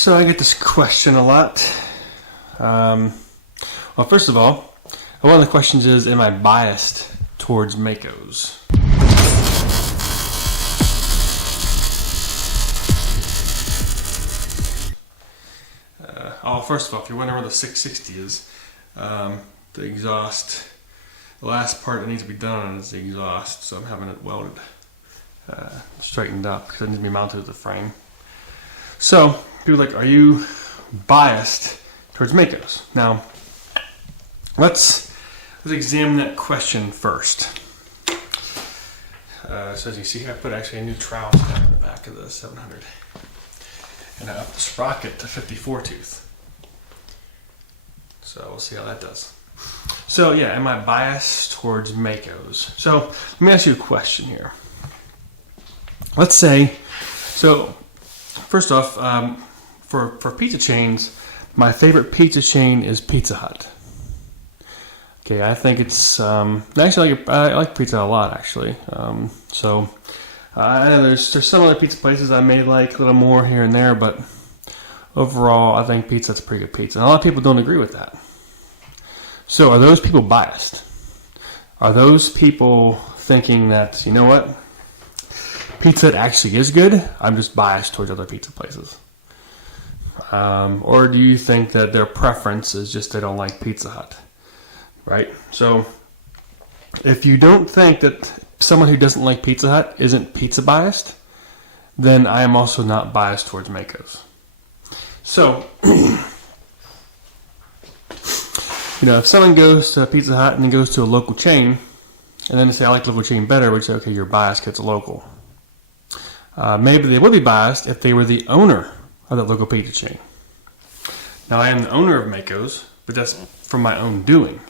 So I get this question a lot. Well, first of all, one of the questions is, am I biased towards Maicos? First of all, if you're wondering where the 660 is, the exhaust, the last part that needs to be done on it is the exhaust, so I'm having it welded, straightened up, because it needs to be mounted to the frame. So, people are like, are you biased towards Maicos? Now, let's examine that question first. So as you see here, I put actually a new trowel stem in the back of the 700. And I upped the sprocket to 54 tooth. So we'll see how that does. So yeah, am I biased towards Maicos? So let me ask you a question here. Let's say, so first off, for pizza chains, my favorite pizza chain is Pizza Hut. Okay, I think it's actually I like Pizza Hut a lot actually. I know there's some other pizza places I may like a little more here and there, but overall I think Pizza Hut's a pretty good pizza. And a lot of people don't agree with that. So are those people biased? Are those people thinking that, you know what, Pizza Hut actually is good, I'm just biased towards other pizza places? Or do you think that their preference is just they don't like Pizza Hut? Right? So if you don't think that someone who doesn't like Pizza Hut isn't pizza biased, then I am also not biased towards Maicos. So, if someone goes to Pizza Hut and then goes to a local chain, and then they say, I like the local chain better, we'd say, okay, you're biased because it's local. Maybe they would be biased if they were the owner of that local pizza chain. Now, I am the owner of Maicos, but that's from my own doing.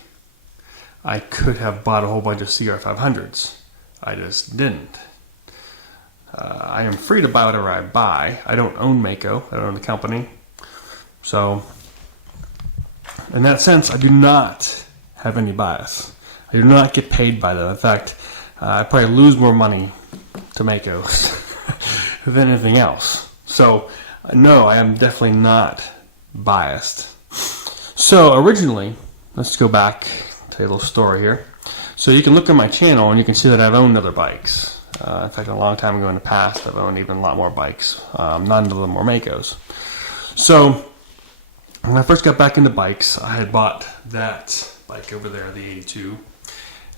I could have bought a whole bunch of CR500s. I just didn't. I am free to buy whatever I buy. I don't own Maico. I don't own the company. So, in that sense, I do not have any bias. I do not get paid by them. In fact, I probably lose more money to Maico than anything else. So, no, I am definitely not biased. So, originally, let's go back, tell you a little story here. So you can look at my channel and you can see that I've owned other bikes. In fact, a long time ago in the past, I've owned even a lot more bikes. None of them were Maicos. So when I first got back into bikes, I had bought that bike over there, the 82,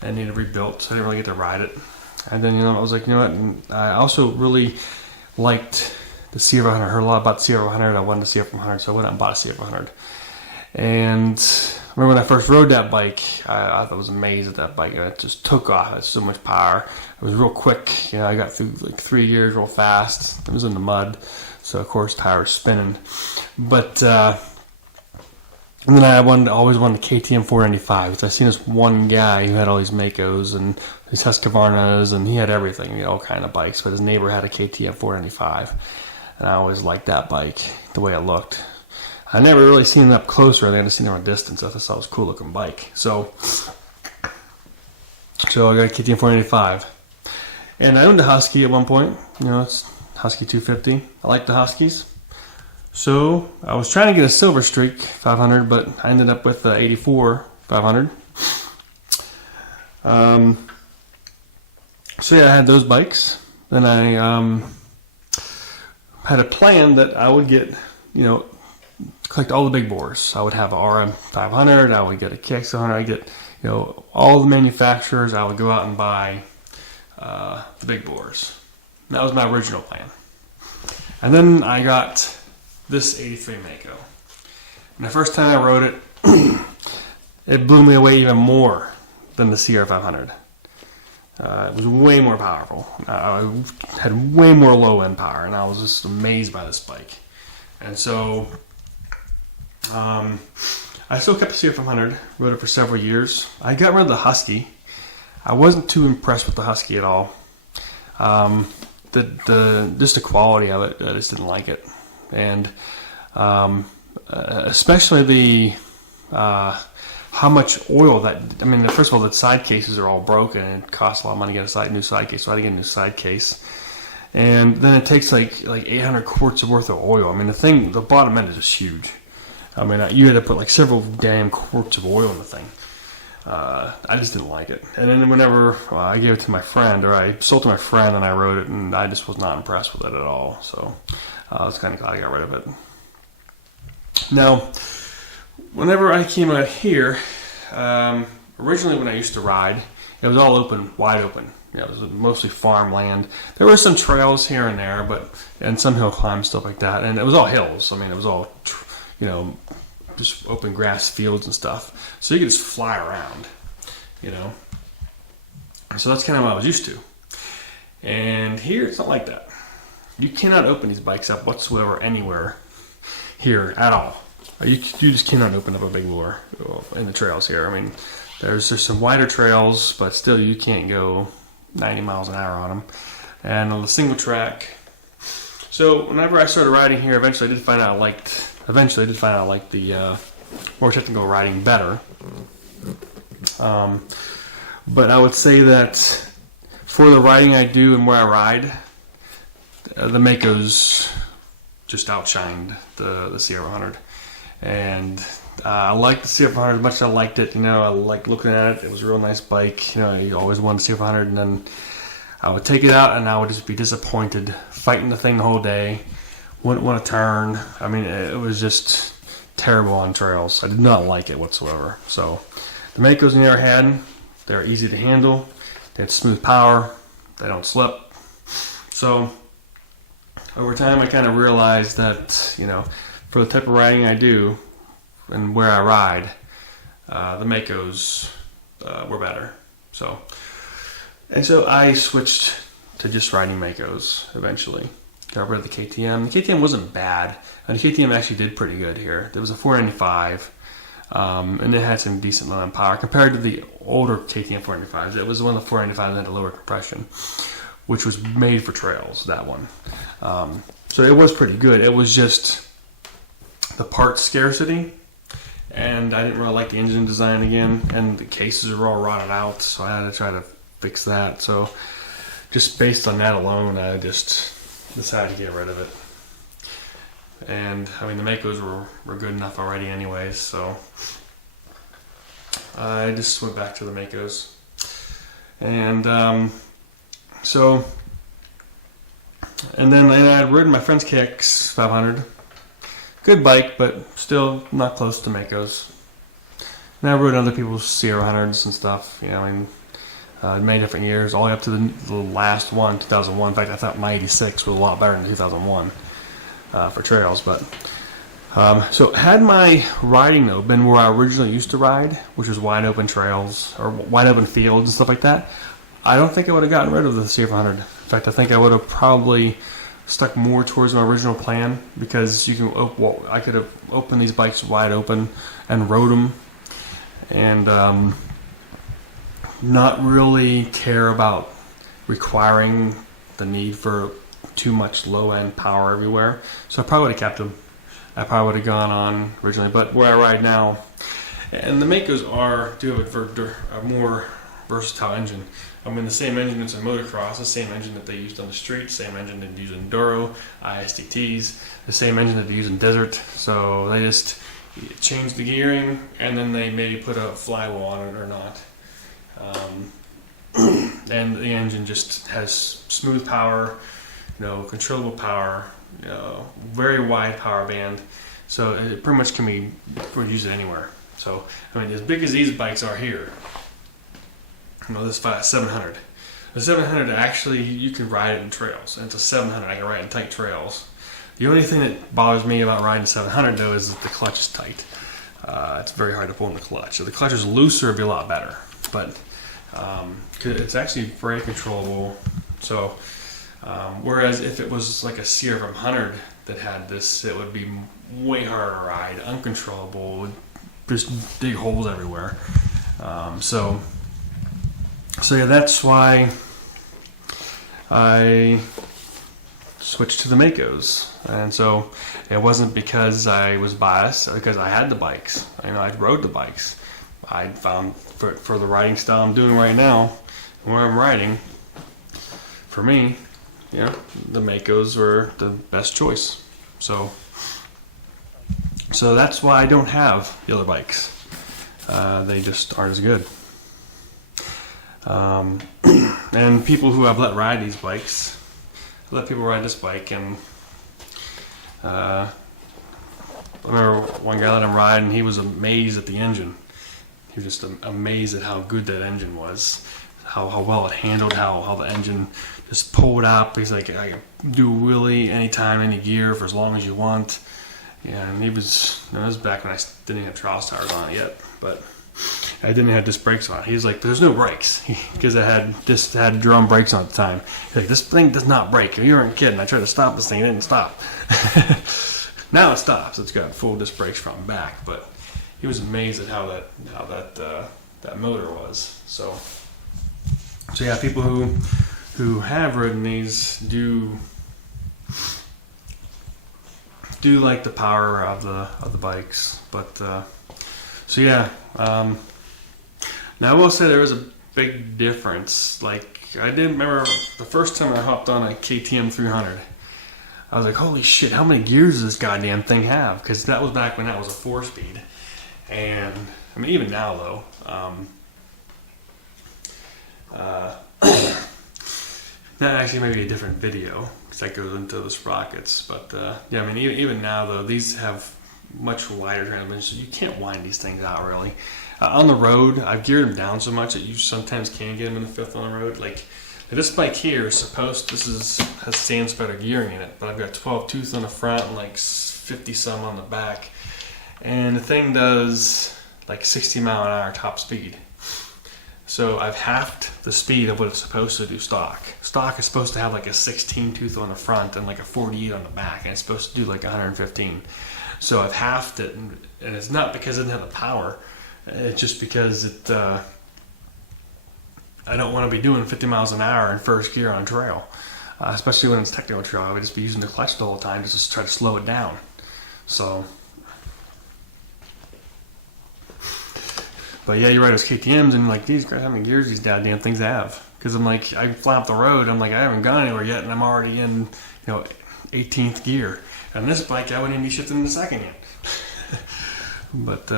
and needed rebuilt, so I didn't really get to ride it. And then, I was like, you know what? And I also really liked the CR500. I heard a lot about the CR500. I wanted the CR500, so I went out and bought a CR500. And I remember when I first rode that bike, I was amazed at that bike. It just took off. It had so much power. It was real quick. I got through like 3 years real fast. It was in the mud, so of course tires spinning. But and then I always wanted a KTM 495. I seen this one guy who had all these Maicos and these Husqvarnas, and he had everything, all kind of bikes. But his neighbor had a KTM 495, and I always liked that bike, the way it looked. I never really seen it up close, or I just seen it from a distance. I thought it was a cool looking bike. So I got a KTM 485. And I owned a Husky at one point. It's Husky 250. I like the Huskies. So I was trying to get a Silver Streak 500, but I ended up with the 84 500. So yeah, I had those bikes. Then I had a plan that I would get, collect all the big bores. I would have a RM 500, I would get a KX 100, I'd get, all the manufacturers. I would go out and buy the big bores. And that was my original plan. And then I got this 83 Maico. And the first time I rode it, it blew me away even more than the CR500. It was way more powerful. I had way more low end power, and I was just amazed by this bike. And so I still kept the CR500, rode it for several years. I got rid of the Husky. I wasn't too impressed with the Husky at all. Just the quality of it, I just didn't like it. And especially the how much oil that, first of all, the side cases are all broken, and it costs a lot of money to get a new side case, so I had to get a new side case. And then it takes like 800 quarts worth of oil. I mean, the bottom end is just huge. I mean, you had to put like several damn quarts of oil in the thing. I just didn't like it. And then whenever I gave it to my friend, or I sold it to my friend and I rode it, and I just was not impressed with it at all. So I was kind of glad I got rid of it. Now, whenever I came out here, originally when I used to ride, it was all open, wide open. It was mostly farmland. There were some trails here and there, and some hill climbs, stuff like that. And it was all hills. I mean, it was all, just open grass fields and stuff. So you could just fly around, So that's kind of what I was used to. And here, it's not like that. You cannot open these bikes up whatsoever anywhere here at all. You just cannot open up a big lure in the trails here. I mean, there's some wider trails, but still you can't go 90 miles an hour on them. And on the single track. So whenever I started riding here, eventually I did find out I liked the more technical riding better. But I would say that for the riding I do and where I ride, the Maicos just outshined the Sierra 100. And I liked the Sierra 100 as much as I liked it. I liked looking at it. It was a real nice bike. You always wanted the Sierra 100, and then I would take it out and I would just be disappointed, fighting the thing the whole day. Wouldn't want to turn. I mean, it was just terrible on trails. I did not like it whatsoever. So the Maicos on the other hand, they're easy to handle. They have smooth power. They don't slip. So over time, I kind of realized that, for the type of riding I do and where I ride, the Maicos were better. So I switched to just riding Maicos eventually. Got rid of the KTM. The KTM wasn't bad, and the KTM actually did pretty good here. There was a 495, and it had some decent low end power compared to the older KTM 495s. It was one of the 495s that had a lower compression, which was made for trails, that one. So it was pretty good. It was just the part scarcity, and I didn't really like the engine design again, and the cases are all rotted out, so I had to try to fix that. So just based on that alone, I just decided to get rid of it. And I mean, the Maicos were good enough already anyways, so I just went back to the Maicos. And then I had ridden my friend's KX 500. Good bike, but still not close to Maicos. And I rode other people's Sierra 100s and stuff, many different years, all the way up to the last one, 2001. In fact, I thought my 86 was a lot better than 2001 for trails. But so had my riding, though, been where I originally used to ride, which was wide open trails or wide open fields and stuff like that, I don't think I would have gotten rid of the Sierra 100. In fact, I think I would have probably stuck more towards my original plan, because I could have opened these bikes wide open and rode them, and not really care about requiring the need for too much low-end power everywhere. So I probably would have kept them. I probably would have gone on originally. But where I ride now, and the Maicos do have a more versatile engine. I mean, the same engine that's in motocross, the same engine that they used on the street, same engine that they use in enduro, ISTTs, the same engine that they use in desert. So they just change the gearing, and then they maybe put a flywheel on it or not. And the engine just has smooth power, controllable power, very wide power band. So it pretty much can be used anywhere. So, I mean, as big as these bikes are here, this 700. The 700, actually, you can ride it in trails. And it's a 700, I can ride it in tight trails. The only thing that bothers me about riding 700, though, is that the clutch is tight. It's very hard to pull in the clutch. If the clutch is looser, it'd be a lot better. But it's actually very controllable. So, whereas if it was like a Sierra 100 that had this, it would be way harder to ride, uncontrollable, just dig holes everywhere. So yeah, that's why I switched to the Maicos. And so it wasn't because I was biased, because I had the bikes. I rode the bikes. I found for the riding style I'm doing right now, where I'm riding, for me, the Maicos were the best choice. So that's why I don't have the other bikes. They just aren't as good. And people who I've let ride these bikes, I let people ride this bike, and I remember one guy let him ride, and he was amazed at the engine. He was just amazed at how good that engine was, how well it handled, how the engine just pulled up. He's like, I can do wheelie anytime, any gear for as long as you want. Yeah, and it was back when I didn't have trials tires on it yet, but I didn't have disc brakes on it. He's like, there's no brakes, because I had drum brakes on at the time. He's like, this thing does not brake. You weren't kidding. I tried to stop this thing, it didn't stop. Now it stops. It's got full disc brakes front and back, but he was amazed at how that motor was. So yeah, people who have ridden these do like the power of the bikes, but so yeah. Now I will say there was a big difference. Like, I did remember the first time I hopped on a KTM 300. I was like, holy shit, how many gears does this goddamn thing have? Because that was back when that was a 4-speed. And I mean, even now though, that actually may be a different video, because that goes into the sprockets. But yeah, I mean, even now though, these have much wider transmissions, so you can't wind these things out really. On the road, I've geared them down so much that you sometimes can get them in the fifth on the road. Like this bike here is has sand spreader gearing in it, but I've got 12 tooth on the front and like 50 some on the back, and the thing does like 60 mile an hour top speed. So I've halved the speed of what it's supposed to do stock. Stock is supposed to have like a 16 tooth on the front and like a 48 on the back, and it's supposed to do like 115. So I've halved it, and it's not because it doesn't have the power. It's just because I don't want to be doing 50 miles an hour in first gear on a trail, especially when it's technical trail. I would just be using the clutch the whole time just to try to slow it down. So, but yeah, you're right. Those KTMs, and like these, how many gears these goddamn things have? Because I'm like, I fly up the road. I'm like, I haven't gone anywhere yet, and I'm already in 18th gear. And this bike, I wouldn't even be shifting in the second yet. But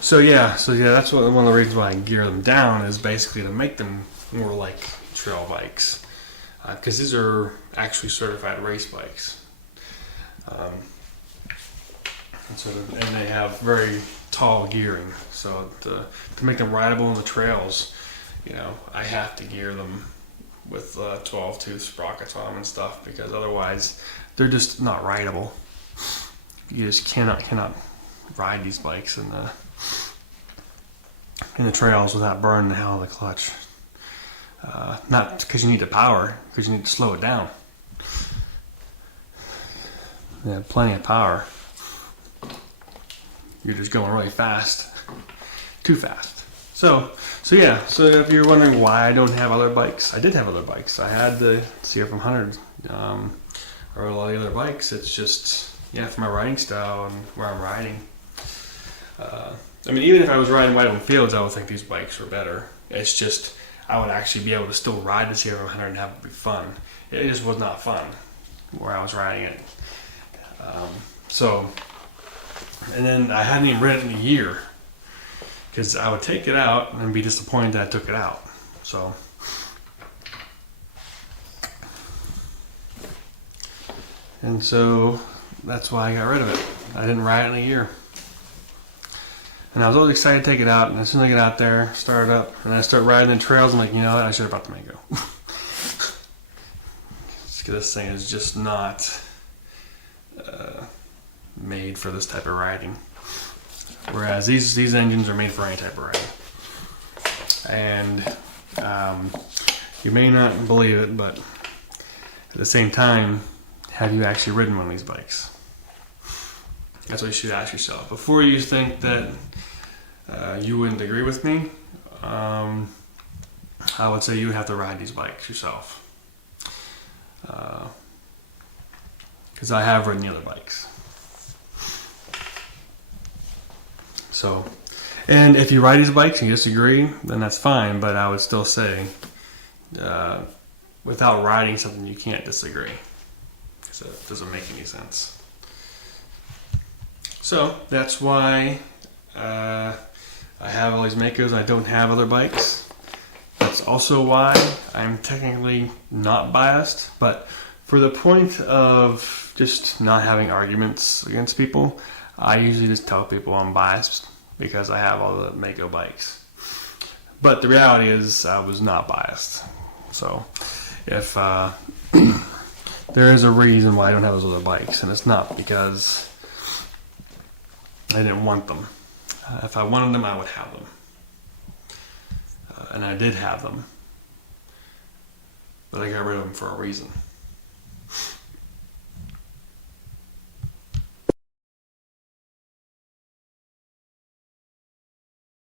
so yeah, that's one of the reasons why I gear them down, is basically to make them more like trail bikes, because these are actually certified race bikes, and they have very tall gearing. So to make them rideable on the trails, I have to gear them with 12 tooth sprockets on them and stuff, because otherwise they're just not rideable. You just cannot ride these bikes in the trails without burning the hell out of the clutch. Not because you need the power, because you need to slow it down. They have plenty of power. You're just going really fast, too fast. So yeah. So if you're wondering why I don't have other bikes, I did have other bikes. I had the CFM 100, or a lot of the other bikes. It's just for my riding style and where I'm riding. I mean, even if I was riding wide open fields, I would think these bikes were better. It's just I would actually be able to still ride the CFM 100 and have it be fun. It just was not fun where I was riding it. And then I hadn't even ridden it in a year, because I would take it out and be disappointed that I took it out. So that's why I got rid of it. I didn't ride it in a year. And I was always excited to take it out, and as soon as I get out there, start it up, and I start riding the trails, I'm like, you know what, I should have brought the Maico. This thing is just not made for this type of riding. Whereas these engines are made for any type of riding. And you may not believe it, but at the same time, have you actually ridden one of these bikes? That's what you should ask yourself. Before you think that you wouldn't agree with me, I would say you would have to ride these bikes yourself. Because I have ridden the other bikes. So, and if you ride these bikes and you disagree, then that's fine, but I would still say without riding something, you can't disagree. So it doesn't make any sense. So that's why I have all these Maicos. I don't have other bikes. That's also why I'm technically not biased, but for the point of just not having arguments against people, I usually just tell people I'm biased because I have all the Maico bikes. But the reality is I was not biased. So if there is a reason why I don't have those other bikes, and it's not because I didn't want them. If I wanted them, I would have them. And I did have them. But I got rid of them for a reason.